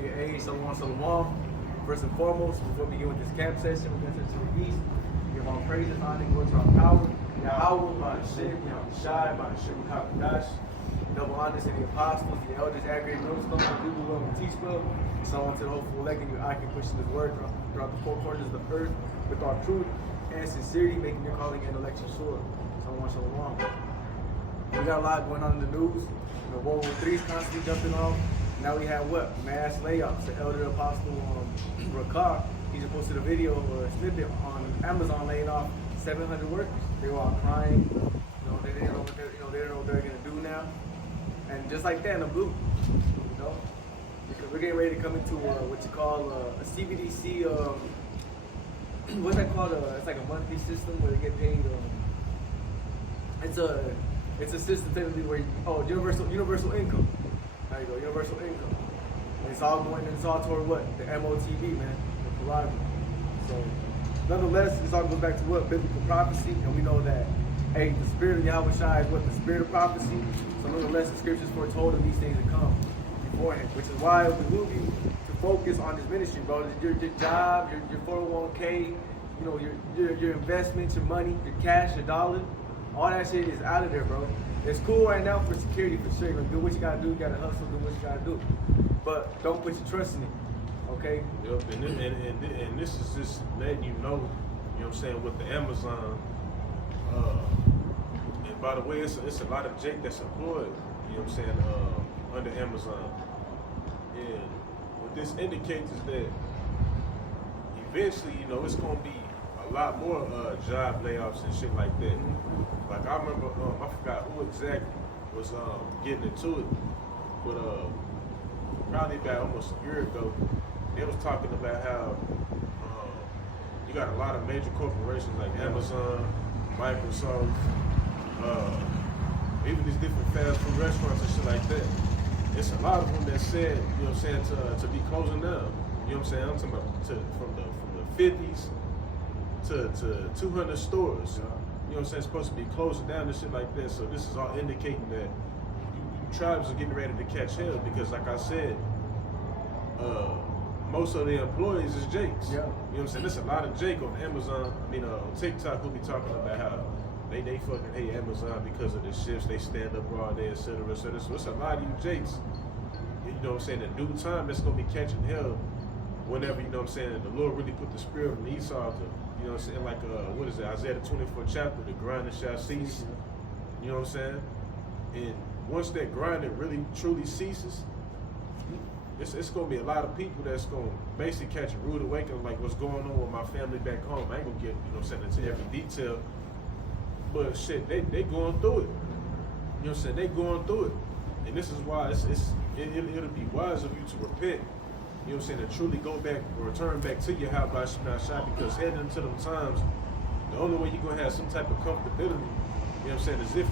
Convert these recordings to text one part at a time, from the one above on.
Hey, Shalom, Shalom. First and foremost, before we begin with this camp session, we're going to the east. Give all praises, honor, and glory to our power. Yahawashi Pt1, Yahawashi Pt1. Double honors to the apostles, the elders, accurate notes, people who will teach well. So on to the hopeful elect, and I can push this word throughout the four corners of the earth with our truth and sincerity, making your calling and election sure. Shalom, Shalom. We got a lot going on in the news. World War III is constantly jumping off. Now we have what? Mass layoffs. The elder apostle Rakar, he just posted a video or a snippet on Amazon laying off 700 workers. They were all crying. They didn't know what they didn't know what they're gonna do now. And just like that in the blue, because we're getting ready to come into what you call a CBDC. What's that called? It's like a monthly system where they get paid. It's a system technically where universal income. There you go, universal income. And it's all toward what? The MOTV, man, the prerogative. So, nonetheless, this all goes back to what? Biblical prophecy, and we know that, hey, the spirit of Yahawashi is what? The spirit of prophecy. So, nonetheless, the scriptures foretold of these things to come beforehand, which is why it behooves you to focus on this ministry, bro. Your job, your 401k, your investments, your money, your cash, your dollar. All that shit is out of there, bro. It's cool right now for security, for sure. Do what you gotta do. You gotta hustle. Do what you gotta do. But don't put your trust in it, okay? Yep. And this is just letting you know what I'm saying, with the Amazon. And by the way, it's a lot of Jake that's employed. You know what I'm saying? Under Amazon. And what this indicates is that eventually, it's gonna be a lot more job layoffs and shit like that. Like I remember, I forgot who exactly was getting into it, but probably about almost a year ago, they was talking about how you got a lot of major corporations like Amazon, Microsoft, even these different fast food restaurants and shit like that. It's a lot of them that said, to be closing down. You know what I'm saying? I'm talking about from the 50s to 200 stores. You know what I'm saying? It's supposed to be closing down and shit like that. So this is all indicating that tribes are getting ready to catch hell because, like I said, most of the employees is Jakes. Yeah. You know what I'm saying? There's a lot of Jake on Amazon. On TikTok, who'll be talking about how they fucking hate Amazon because of the shifts. They stand up all day, et cetera, et cetera. So it's a lot of you Jakes. You know what I'm saying? In due time, it's gonna be catching hell whenever, the Lord really put the spirit on Esau to, you know what I'm saying, like, what is it, Isaiah the 24th chapter, the grinding shall cease, you know what I'm saying? And once that grinding really, truly ceases, it's going to be a lot of people that's going to basically catch a rude awakening, like what's going on with my family back home. I ain't going to get, into every detail, but shit, they going through it, you know what I'm saying, they going through it, and this is why it'll be wise of you to repent. You know what I'm saying, to truly go back or return back to your Yahawashi Pt1, because heading into them times, the only way you're gonna have some type of comfortability, you know what I'm saying, is if,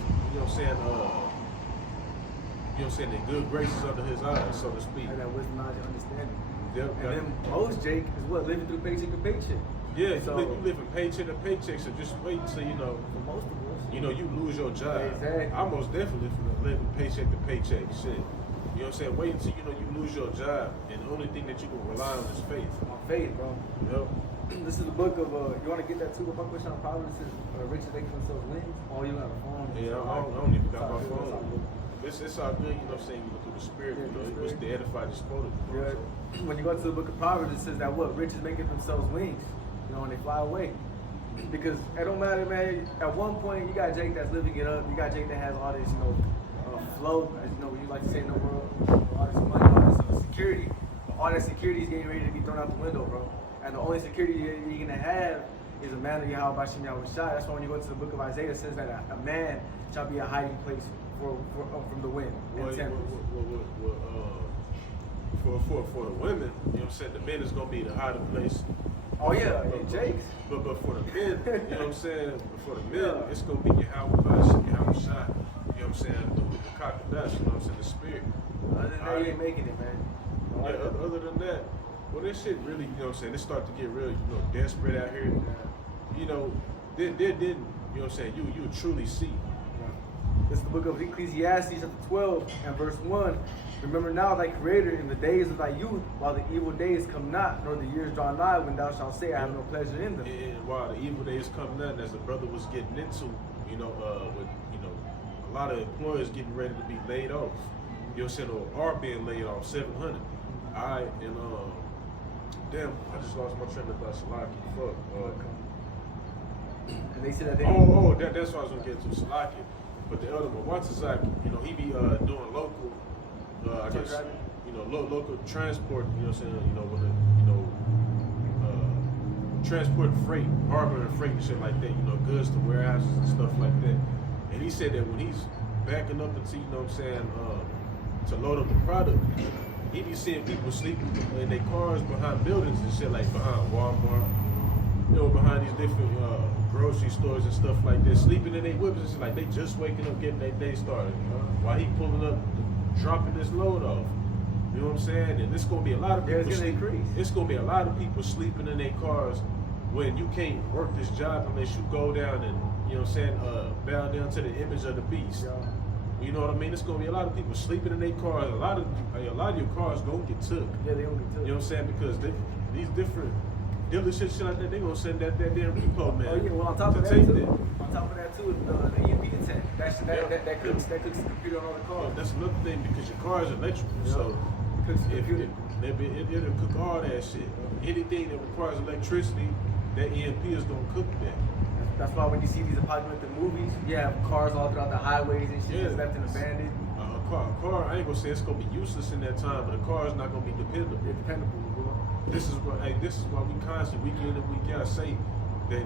the good graces under his eyes, so to speak. And that wisdom, knowledge, and understanding. Yep. And then most Jake is what? Living through paycheck to paycheck. Yeah, so, you living paycheck to paycheck, so just wait till, for most of us, you lose your job. Exactly. I most definitely living paycheck to paycheck, shit. You know what I'm saying? Wait until you lose your job, and the only thing that you can rely on is faith. On faith, bro. Yep. This is the book of, you want to get that too? If I push on Providence, riches making themselves wings. Oh, you have a phone. Yeah, I don't even got my phone. It's all good, you know what I'm saying? You look through the spirit, it's the edified, it's quoted. Yeah. When you go to the book of Proverbs, it says that what? Riches making themselves wings, and they fly away. Because it don't matter, man. At one point, you got Jake that's living it up. You got Jake that has all this, flow, as you like to say in the world, all this money, all this security. All that security is getting ready to be thrown out the window, bro. And the only security you're gonna have is a man of Yahawashi Pt1. That's why when you go to the book of Isaiah, it says that a man shall be a hiding place from the wind. For the women, you know what I'm saying, the men is gonna be the hiding place. Oh yeah, Jake's. But for the men, you know what I'm saying, for the men, it's gonna be Yahawashi, you know what I'm saying, through the Kakadash, you know what I'm saying, the spirit. Other than that, you ain't making it, man. Yeah, other than that, well, this shit really, you know what I'm saying, it start to get real, desperate out here. Then, you know what I'm saying, you truly see. It's the book of Ecclesiastes, chapter 12, and verse 1. Remember now, thy creator, in the days of thy youth, while the evil days come not, nor the years draw nigh, when thou shalt say, I have no pleasure in them. And while the evil days come not, as the brother was getting into, with a lot of employers getting ready to be laid off. You know what I'm saying, or are being laid off, 700. Alright, and damn, I just lost my train of thought. Salaki, fuck. And they said that they that's what I was gonna get to, Salaki. But the elder Mawatazaki, he be doing local, I guess, local transport. You know what I'm saying? Transport freight, harbor and freight and shit like that. Goods to warehouses and stuff like that. And he said that when he's backing up into, to load up the product, he be seeing people sleeping in their cars behind buildings and shit, like behind Walmart, behind these different grocery stores and stuff like that, sleeping in their whips and shit, like they just waking up, getting their day started. While he pulling up, dropping this load off. You know what I'm saying? And it's gonna be a lot of people. It's gonna be a lot of people sleeping in their cars when you can't work this job unless you go down and bow down to the image of the beast. Yeah. You know what I mean? It's gonna be a lot of people sleeping in their cars. A lot of your cars gonna get took. Yeah, they gonna get took. You know what I'm saying? Because these different dealerships, shit like that, they gonna send that damn repo man. Oh yeah, well on top of that too, the EMP tech. That cooks the computer on all the cars. That's another thing, because your car is electrical, so it'll cook all that shit. Anything that requires electricity, that EMP is gonna cook that. That's why when you see these apocalyptic movies, you have cars all throughout the highways and shit that's left and abandoned. A car, I ain't gonna say it's gonna be useless in that time, but a car is not gonna be dependable. They're dependable, bro. This is why we constantly, week in and week out, say that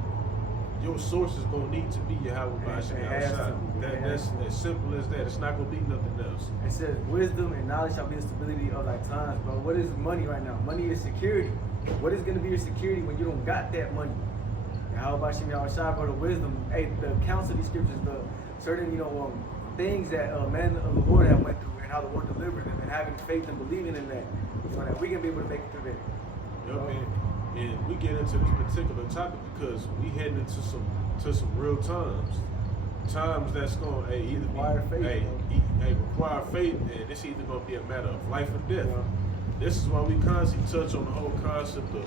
your source is gonna need to be Yahawashi Pt1. That's as simple as that. It's not gonna be nothing else. It says wisdom and knowledge shall be the stability of thy times, bro. What is money right now? Money is security. What is gonna be your security when you don't got that money? Yahawashi Pt1, bro, the wisdom, the accounts of these scriptures, the certain, things that men of the Lord have went through and how the Lord delivered them, and having faith and believing in that, so that we can be able to make it through that. You know what I mean? And we get into this particular topic because we heading into some real times that's gonna require faith, and it's either gonna be a matter of life or death. Yeah. This is why we constantly touch on the whole concept of,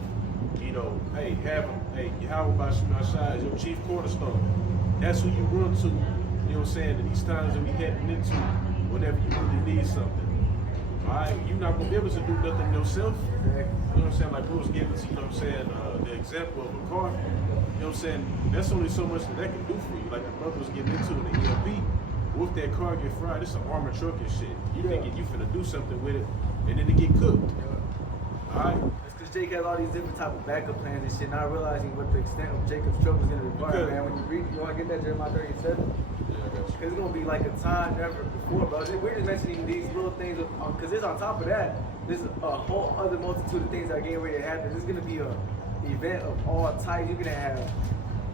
having Yahawashi Pt1 as your chief cornerstone. That's who you run to. You know what I'm saying? In these times that we heading into, whenever you really need something. Alright, you're not gonna be able to do nothing yourself. You know what I'm saying? Like we was giving to, the example of a car. You know what I'm saying? That's only so much that can do for you. Like the brother was getting into in the EMP. With that car get fried, it's an armored truck and shit. You thinking you finna do something with it, and then it get cooked. Alright? That's because Jake has all these different type of backup plans and shit, not realizing what the extent of Jacob's trouble is gonna require, man. When you read, you wanna get that Jeremiah 37? Because it's going to be like a time never before, bro. We're just mentioning these little things, because it's on top of that, there's a whole other multitude of things that are getting ready to happen. This is going to be an event of all types. You're going to have,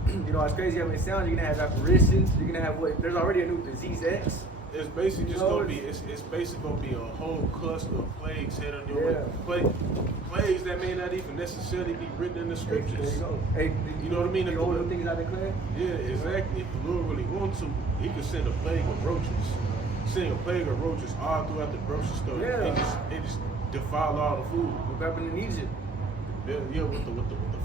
as crazy as it sounds, you're going to have apparitions. You're going to have there's already a new disease X. It's basically just gonna be. It's basically gonna be a whole cluster of plagues headed on your way. Plagues that may not even necessarily be written in the scriptures. There you go. Hey, you know what I mean? The older things I declare. Yeah, exactly. If the Lord really wants to, He could send a plague of roaches. Send a plague of roaches all throughout the grocery store. Yeah. They just defile all the food. What happened in Egypt? Yeah, with the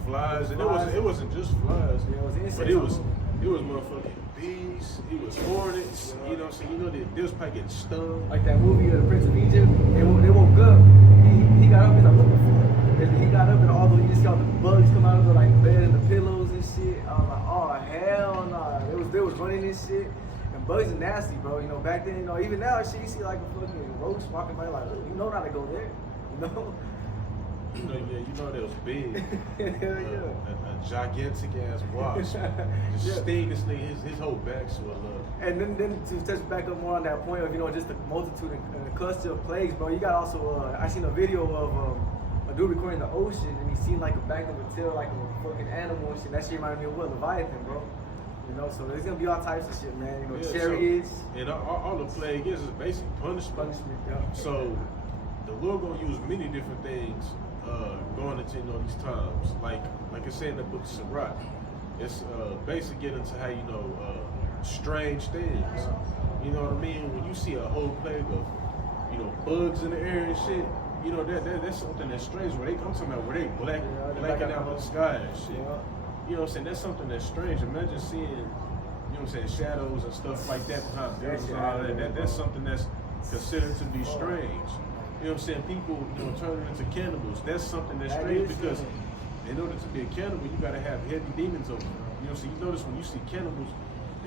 flies, and it wasn't just flies. Yeah, it was insects. But it was motherfucking bees, it was hornets, you know what I'm saying? They was probably getting stung. Like that movie of the Prince of Egypt, they woke up, he got up, he's like, what the fuck? He got up and all the, you see all the bugs come out of the bed and the pillows and shit. I was like, oh hell nah. They was running this shit. And bugs are nasty, bro. Back then, even now shit, you see like a fucking roach walking by, like, not to go there, That was big. Hell yeah. A gigantic ass wasp. Just sting this nigga, his whole back swelled up. And then to touch back up more on that point of, just the multitude and the cluster of plagues, bro. You got also, I seen a video of a dude recording the ocean, and he seen like a back of a tail, like a fucking animal and shit. That shit reminded me of Leviathan, bro. So there's gonna be all types of shit, man. Chariots. And all the plague is basically punishment. Yeah. So the Lord gonna use many different things going into these times. Like I said in the book of Sirach, it's basically getting into how strange things. You know what I mean? When you see a whole plague of you know, bugs in the air and shit. You know, that's something that's strange. I'm talking about where they blacking out the sky and shit. Yeah. You know what I'm saying? That's something that's strange. Imagine seeing, you know what I'm saying, shadows and stuff like that behind buildings and all that. That's something that's considered to be strange. You know what I'm saying? People, you know, turning into cannibals. That's something that's strange because in order to be a cannibal, you gotta have heavy demons over you. You know, so you notice when you see cannibals,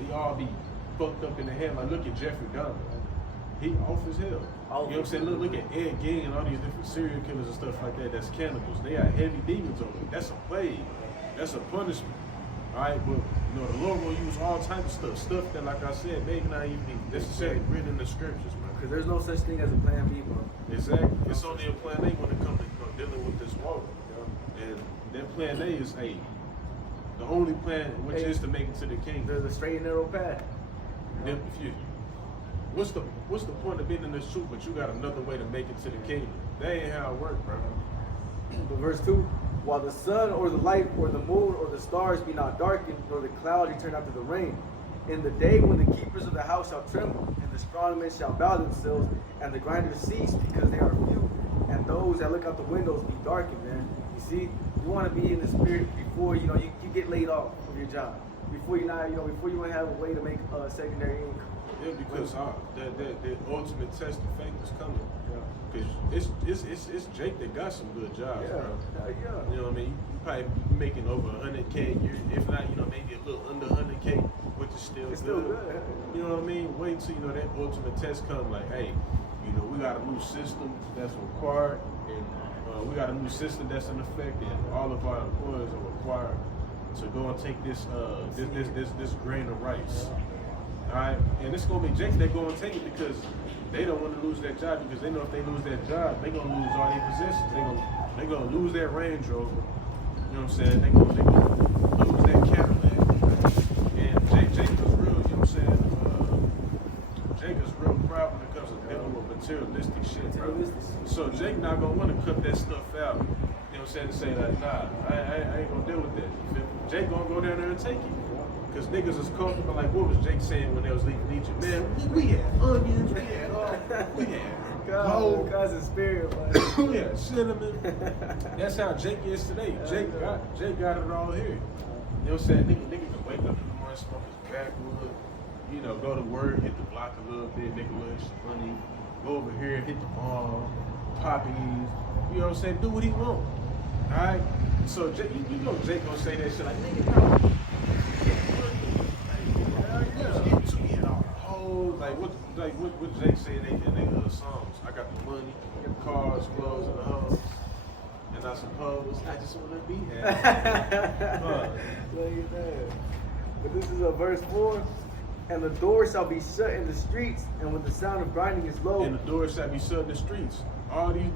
they all be fucked up in the head. Like look at Jeffrey Dahmer. He off as hell. You know what I'm saying? Look at Ed Gein and all these different serial killers and stuff like that. That's cannibals. They got heavy demons over them. That's a plague. That's a punishment. Alright, but you know the Lord will use all types of stuff that, like I said, maybe not even necessarily written in the scriptures, man. Because there's no such thing as a plan B, bro. Exactly. It's only a plan A when it comes to dealing with this walk. And that plan A is the only plan, which is to make it to the kingdom. There's a straight and narrow path. Then if you, what's the point of being in this truth, but you got another way to make it to the kingdom? That ain't how it works, bro. But verse 2, while the sun or the light or the moon or the stars be not darkened, nor the clouds return after the rain, in the day when the keepers of the house shall tremble, and the strong men shall bow themselves, and the grinders cease because they are few, and those that look out the windows be darkened, man. You see, you want to be in the spirit before you get laid off from your job. Before you want to have a way to make secondary income. Yeah, because the ultimate test of faith is coming. Because it's Jake that got some good jobs, bro. Yeah. You know what I mean? You probably making over 100K a year, if not, you know, maybe a little under 100K, which is still good. You know what I mean? Wait until, you know, that ultimate test come like, hey, you know, we got a new system that's required, and we got a new system that's in effect, and all of our employees are required to go and take this grain of rice. Alright, and it's gonna be Jake that go and take it because they don't want to lose that job, because they know if they lose that job, they're gonna lose all their positions. They're gonna lose that Range Rover. You know what I'm saying? They're gonna lose that Cadillac. And Jake is real, you know what I'm saying? Jake is real proud when it comes to dealing with materialistic shit, bro. So Jake not gonna want to cut that stuff out. You know what I'm saying? To say like, nah, I ain't gonna deal with that. Jake gonna go down there and take it. Because niggas is comfortable, like what was Jake saying when they was leaving Egypt? Man, we had onions, we had gold, cousin spirit, man. we had cinnamon. That's how Jake is today. Jake got it all here. You know what I'm saying? Nigga can wake up in the morning, smoke his backwood, you know, go to work, hit the block a little bit, make a little extra money, go over here, hit the ball, poppies, you know what I'm saying? Do what he want. Alright? So Jake, you know Jake gonna say that shit like, nigga, no. What Jake say in they other songs? I got the money, cars, clothes, and the hoes, and I suppose I just want to be happy. Look at that. But this is verse 4. And the door shall be shut in the streets, and when the sound of grinding is low. And the door shall be shut in the streets. All these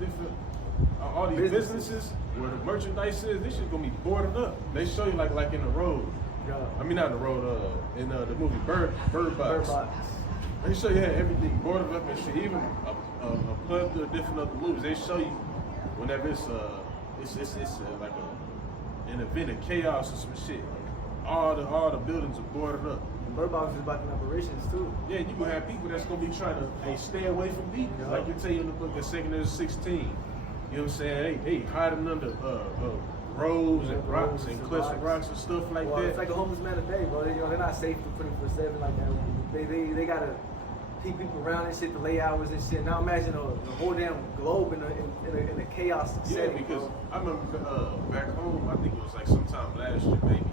businesses where the merchandise is, this shit gonna be boarded up. They show you like in the road. Yeah. I mean not in the road. In the movie Bird Box. They show you everything boarded up and shit. Even a plethora of different other movies. They show you whenever it's like an event of chaos or some shit. All the buildings are boarded up. And Bird Box is about the operations too. Yeah, you gonna have people that's gonna be trying to stay away from people. Yeah. Like you tell you in the book that 2nd and 16. You know what I'm saying? They hiding under groves and rocks and cliffs of rocks and stuff like that. It's like a homeless man today, bro. They're not safe for 24/7 like that. They gotta keep people around and shit to lay hours and shit. Now imagine the whole damn globe in a chaos setting. Yeah, because bro. I remember back home, I think it was like sometime last year, maybe.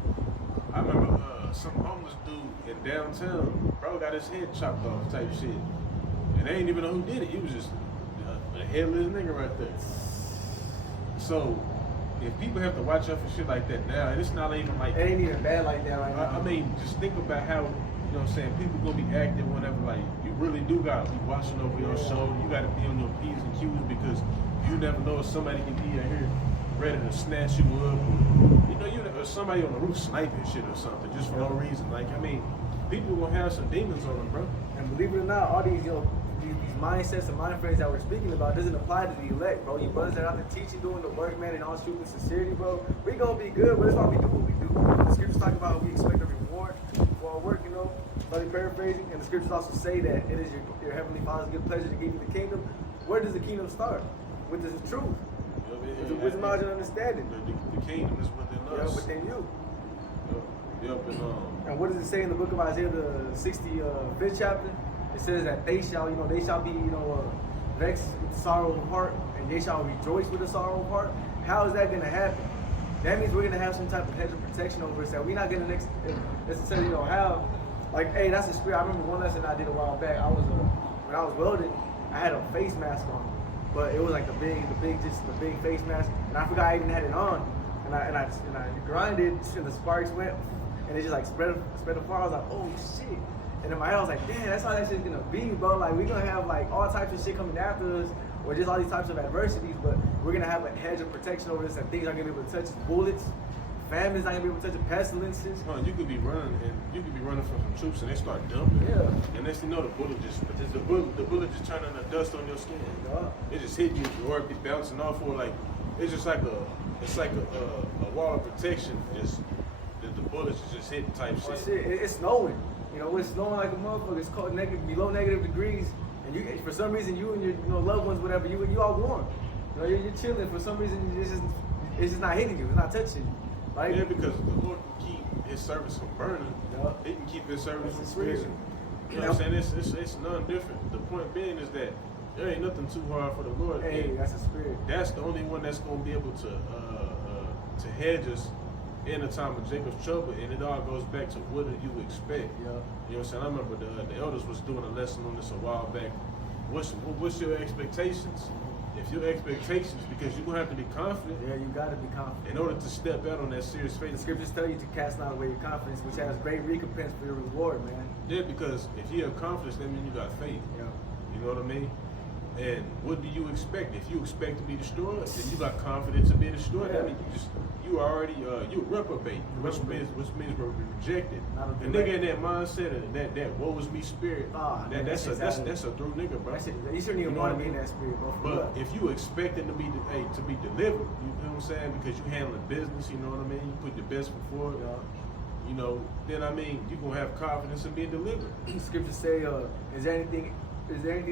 I remember some homeless dude in downtown, bro, got his head chopped off type shit. And they ain't even know who did it. He was just a headless nigga right there. So, if people have to watch out for shit like that now, and it's not even like... It ain't even bad like that right now. I mean, just think about how, you know what I'm saying, people gonna be acting whenever, like, you really do gotta be watching over your shoulder. You gotta be on your P's and Q's because you never know if somebody can be out here ready to snatch you up. Or, you know, somebody on the roof sniping shit or something just for no reason. Like, I mean, people gonna have some demons on them, bro. And believe it or not, all these, these mindsets and mind frames that we're speaking about doesn't apply to the elect, bro. You brothers that are out there teaching, doing the work, man, in all truth and sincerity, bro. We gonna be good, but it's why we do what we do. The scriptures talk about we expect a reward for our work, you know. slightly paraphrasing, and the scriptures also say that it is your heavenly Father's good pleasure to give you the kingdom. Where does the kingdom start? With the truth. With the wisdom, knowledge, and understanding. The kingdom is within us. Within you. Yep, and what does it say in the book of Isaiah, the 65th chapter? It says that they shall be, vexed with sorrow of heart, and they shall rejoice with a sorrow of heart. How is that going to happen? That means we're going to have some type of hedge of protection over us that we're not going to necessarily have. Like, hey, that's a spirit. I remember one lesson I did a while back. When I was welding, I had a face mask on, but it was like the big face mask, and I forgot I even had it on, and I grinded, and the sparks went, and it just like spread afar. I was like, oh shit. And in my head, I was like, damn, that's how that shit's gonna be, bro. Like, we're gonna have like all types of shit coming after us, or just all these types of adversities, but we're gonna have a hedge of protection over this, and things aren't gonna be able to touch us. Bullets, famine's not gonna be able to touch us, pestilences. You could be running, from some troops, and they start dumping. Yeah. And next thing you know, the bullet just turning the dust on your skin. Yeah. It just hit you, or it be bouncing off, or like it's like a wall of protection. Just the bullets just hitting type Oh, shit. shit. It's snowing. It's snowing like a motherfucker. It's cold, below negative degrees, and for some reason you and your loved ones, whatever, you all warm. You're chilling. For some reason, it's just not hitting you. It's not touching you. Right? Yeah, because the Lord can keep His service from burning. Yeah. He can keep His service from freezing. freezing. You know what I'm saying? It's none different. The point being is that there ain't nothing too hard for the Lord. Hey, that's a spirit. That's the only one that's gonna be able to hedge us in a time of Jacob's trouble, and it all goes back to what do you expect? Yeah. You know what I'm saying? I remember the elders was doing a lesson on this a while back. What's your expectations? If your expectations, because you're gonna have to be confident. Yeah, you gotta be confident. In order to step out on that serious faith. The scriptures tell you to cast not away your confidence, which has great recompense for your reward, man. Yeah, because if you have confidence, that means you got faith. Yeah. You know what I mean? And what do you expect? If you expect to be destroyed, then you got confidence to be destroyed. Yeah. That means you already you reprobate, which means we're rejected. The nigga in that mindset of that woe is me spirit, that's a through nigga, bro. You shouldn't even want to be in that spirit, bro. But if you expecting to be delivered, you know what I'm saying? Because you handling business, you know what I mean? You put your best foot forward. Yeah. Then I mean you're gonna have confidence in being delivered. Scriptures say, is there anything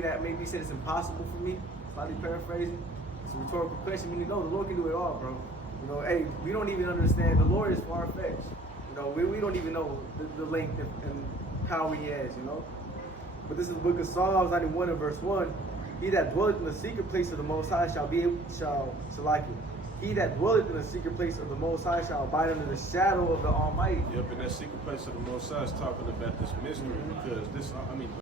that made me say it's impossible for me? Slightly paraphrasing. It's a rhetorical question. When you know the Lord can do it all, bro. Hey, we don't even understand. The Lord is far-fetched. We don't even know the length and power He has, But this is the book of Psalms 91 and verse 1. He that dwelleth in the secret place of the Most High shall like it. He that dwelleth in the secret place of the Most High shall abide under the shadow of the Almighty. Yep, and that secret place of the Most High is talking about this mystery, because